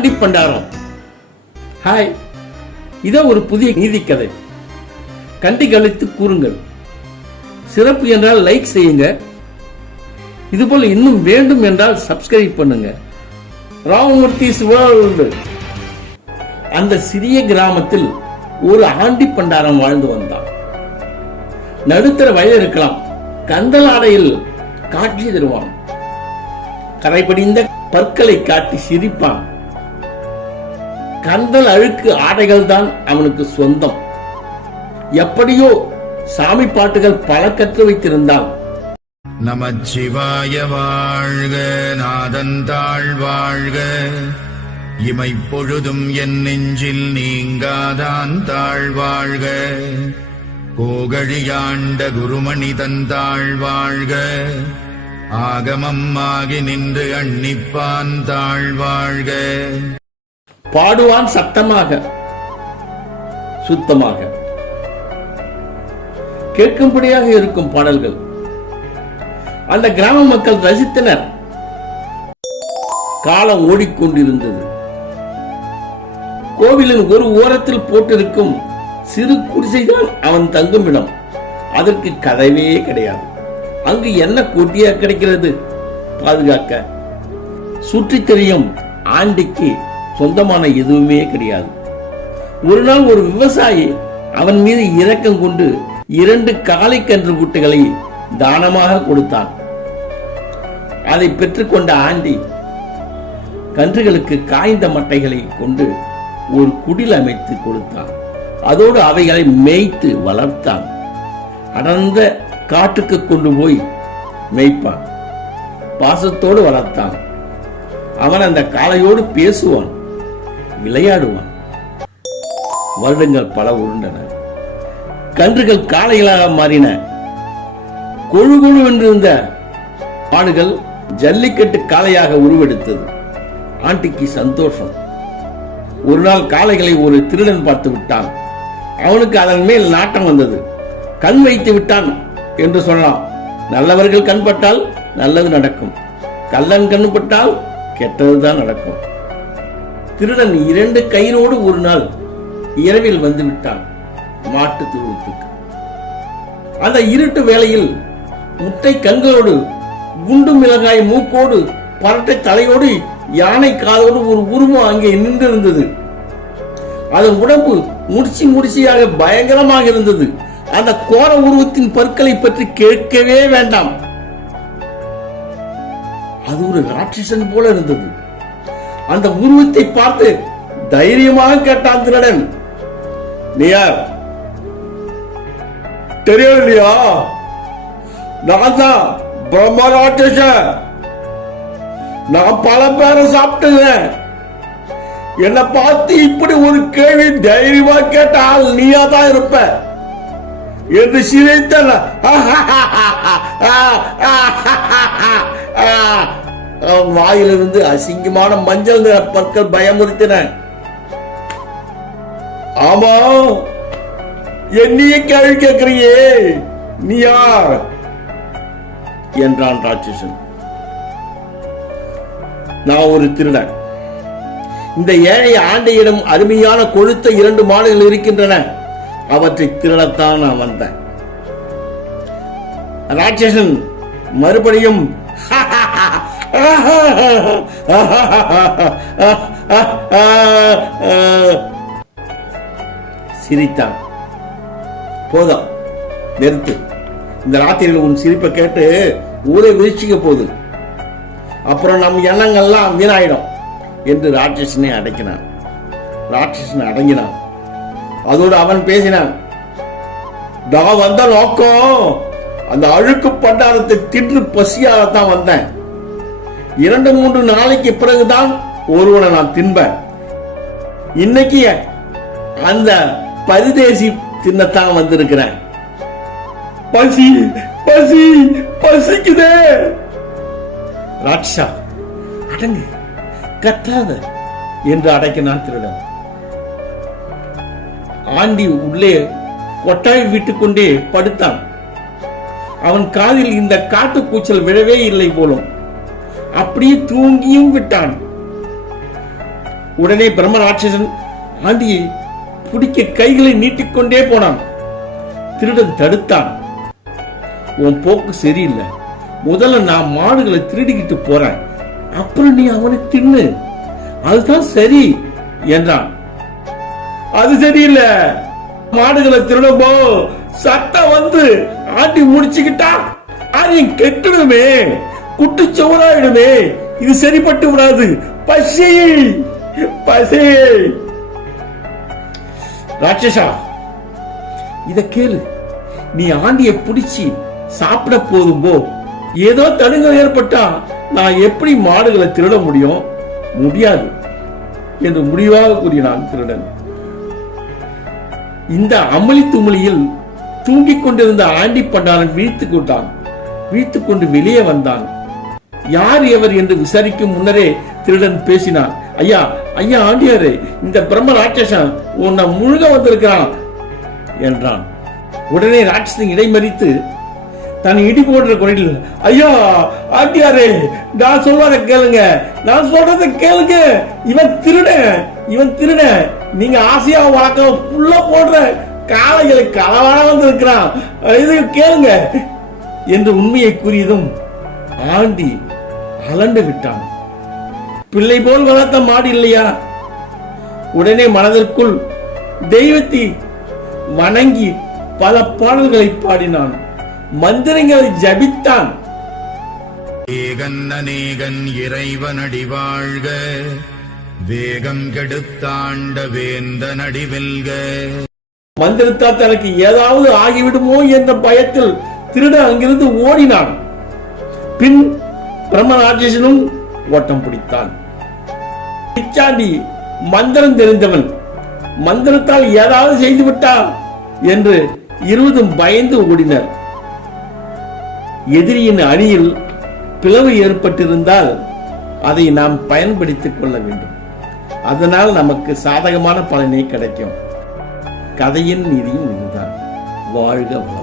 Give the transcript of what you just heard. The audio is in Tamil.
ஆண்டி பண்டாரம். ஹாய் இதோ ஒரு புதிய நீதிக்கதை கண்டி கழித்து கூறுங்கள். சிறப்பு என்றால் லைக் செய்யுங்க. இதுபோல் இன்னும் வேண்டும் என்றால் சப்ஸ்கிரைப் பண்ணுங்க. ராமமூர்த்திஸ் வேர்ல்டு அந்த சிறிய கிராமத்தில் ஒரு ஆண்டி பண்டாரம் வாழ்ந்து வந்தான். நடுத்தர வயது இருக்கலாம். கந்தலாடையில் காட்சி தருவான். கரைபடிந்த பற்களை காட்டி சிரிப்பான். கந்தல் அழுக்கு ஆடைகள் தான் அவனுக்கு சொந்தம். எப்படியோ சாமி பாட்டுகள் பல கற்று வைத்திருந்தான் நமச்சிவாய வாழ்க நாதந்தாள் வாழ்க. இமை பொழுதும் என் நெஞ்சில் நீங்காதான் தாழ் வாழ்க. கோகழியாண்ட குருமணி தந்தாள் வாழ்க. ஆகமம் ஆகி நின்று அன்னிப்பான் தாழ் வாழ்க. பாடுவான் சத்தமாக சுத்தமாக. கேட்கும்படியாக இருக்கும் பாடல்கள். அந்த கிராம மக்கள் ரசித்தனர். காலம் ஓடிக்கொண்டிருந்தது. கோவிலின் ஒரு ஓரத்தில் போட்டிருக்கும் சிறு குடிசைதான் அவன் தங்கும் இடம். அதற்கு கதவே கிடையாது. அங்கு என்ன கொட்டியா கிடைக்கிறது? பாதுகாக்க. சுற்றித் தெரியும் ஆண்டிக்கு சொந்தமான எதுவுமே கிடையாது. ஒரு நாள் ஒரு விவசாயி அவன் மீது இரக்கம் கொண்டு இரண்டு காளை கன்று குட்டிகளை தானமாக கொடுத்தான். அதை பெற்றுக்கொண்ட ஆண்டி கன்றுகளுக்கு காய்ந்த மட்டைகளை கொண்டு ஒரு குடில் அமைத்து கொடுத்தான். அதோடு அவைகளை மேய்த்து வளர்த்தான். அடர்ந்த காட்டுக்கு கொண்டு போய் மேய்ப்பான். பாசத்தோடு வளர்த்தான். அவன் அந்த காளையோடு பேசுவான். விளையாடுவான். வருடங்கள் பல உருண்டன. கன்றுகள் காளைகளாக மாறின. கொழு கொழு என்றிருந்த ஆடுகள் ஜல்லிக்கட்டு காளையாக உருவெடுத்தது. ஆண்டிக்கு சந்தோஷம். ஒரு நாள் காளைகளை ஒரு திருடன் பார்த்து விட்டான். அவனுக்கு அதன் மேல் நாட்டம் வந்தது. கண் வைத்து விட்டான் என்று சொல்லலாம் நல்லவர்கள் கண்பட்டால் நல்லது நடக்கும். கள்ளன் கண்பட்டால் கெட்டதுதான் நடக்கும். திருடன் இரண்டு கயிறோடு ஒரு நாள் இரவில் வந்து விட்டான் மாட்டு துருவத்துக்கு அந்த இருட்டு வேளையில் முட்டை கண்களோடு குண்டு மிளகாய் மூக்கோடு பரட்டை தலையோடு யானை காதோடு ஒரு உருவம் அங்கே நின்றிருந்தது. அதன் உடம்பு முடிச்சு முடிச்சியாக பயங்கரமாக இருந்தது. அந்த கோர உருவத்தின் பற்களை பற்றி கேட்கவே வேண்டாம். அது ஒரு ராட்சசன் போல இருந்தது. அந்த உருவத்தை பார்த்து தைரியமாக கேட்டான் திருடன் நீ யார்? தெரியலையா நான் தான் பிரம்ம ராட்சச நான் பல பேரை சாப்பிட்டுறேன் என்னை பார்த்து இப்படி ஒரு கேள்வி தைரியமா கேட்டால் நீயா தான் இருப்ப? என்று சிரித்தன. வாயிலிருந்து அசிங்கமான மஞ்சள் நிற பற்கள் பயமுறுத்தின. ஆமா என்னையே கேள்வி கேட்கிறியே நீ யார்? என்றான் ராட்சசன். நான் ஒரு திருடன். இந்த ஏழை ஆண்டையிடம் அருமையான கொழுத்த இரண்டு மாடுகள் இருக்கின்றன. அவற்றை திருடத்தான் நான் வந்தேன். ராட்சசன் மறுபடியும் சிரித்தான். போதும் நிறுத்து. இந்த ராத்திரியில் உன் சிரிப்பை கேட்டு ஊரை விரிச்சிக்க போகுது அப்புறம் நம் எண்ணங்கள்லாம் வீணாயிடும் என்று ராட்சசனை அடக்கினான். ராட்சசனை அடங்கினான். அதோடு அவன் பேசினான். நான் வந்த நோக்கம் அந்த அழுக்கு பண்டாரத்தை தின்று தான் வந்தேன். இரண்டு மூன்று நாளைக்கு பிறகுதான் ஒருவனை நான் தின்பேன். இன்னைக்கு அந்த பரிதேசி தின்னத்தான் வந்திருக்கிறேன். பசி பசி பசிக்குதே. ராட்சா அடங்கு கத்தாத என்று அடக்கினான் திருடன். ஆண்டி உள்ளே கொட்டாய் விட்டுக் கொண்டே படுத்தான். அவன் காதில் இந்த காட்டு கூச்சல் விழவே இல்லை போலும். அப்படியே தூங்கியும் விட்டான். உடனே பிரம்ம ராட்சசன் ஆண்டியை பிடிக்க கைகளை நீட்டிக்கொண்டே போனான். திருடன் தடுத்தான். உன் போக்கு சரியில்லை. முதல்ல நான் மாடுகளை திருடிக்கிட்டு போறேன். அப்புறம் நீ அவனை தின்னு. அதுதான் சரி என்றான். அது சரியில்லை. மாடுகளை திருடபோ சட்டம் வந்து ஆட்டி முடிச்சுக்கிட்டா காரியம் கெட்டுடுமே. குட்டு சுவராயிடுமே இது சரிப்பட்டு விடாது. பசி பசி ராட்சசா இத கேளு. நீ ஆண்டிய பிடிச்சி சாப்பிட போதும்போ ஏதோ தடுங்கல் ஏற்பட்டா நான் எப்படி மாடுகளை திருட முடியும்? முடியாது என்று முடிவாக கூறினான் திருடன். இந்த அமளி துமளியில் தூங்கிக் கொண்டிருந்த ஆண்டி பண்டாரன் விழித்துக் கொண்டான். விழித்துக் கொண்டு வெளியே வந்தான். யார் எவர் என்று விசாரிக்கும் முன்னரே திருடன் பேசினான் ஐயா ஐயா ஆண்டியாரே இந்த பிரம்ம ராட்சசன் உன்னை முழுக வந்திருக்கிறான் என்றான். உடனே ராட்சசன் இடைமறித்து தன் இடி போடுற குரலில் ஐயா ஆண்டியாரே நான் சொல்றத கேளுங்க நான் சொல்றத கேளுங்க இவன் திருட இவன் திருட நீங்க ஆசையா வழக்கம் புள்ள போடுற காளைகளை களவாட வந்திருக்கிறான் இது கேளுங்க என்று உண்மையை கூறியதும் ஆண்டி அலண்டு விட்டான். பிள்ளை போல் வளர்த்த மாடு இல்லையா? உடனே மனதிற்குள் தெய்வத்தை வணங்கி பல பாடல்களை பாடினான். மந்திரங்களை ஜபித்தான். ஏகன் அநேகன் இறைவனடி வாழ்க. வேகம் கெடுத்தாண்ட வேந்தனடி வெல்க. மந்திரத்தால் தனக்கு ஏதாவது ஆகிவிடுமோ என்ற பயத்தில் திருடன் அங்கிருந்து ஓடினான். பின் பிரம்மராஜேசனும் ஓட்டம் பிடித்தான். பிச்சாண்டி மந்திரம் தெரிந்தவன் மந்திரத்தால் ஏதாவது செய்து விட்டான் என்று இருவதும் பயந்து ஓடினர். எதிரியின் அணியில் பிளவு ஏற்பட்டிருந்தால் அதை நாம் பயன்படுத்திக் கொள்ள வேண்டும். அதனால் நமக்கு சாதகமான பலனை கிடைக்கும். கதையின் நீதியும் இதுதான். வாழ்க வளம்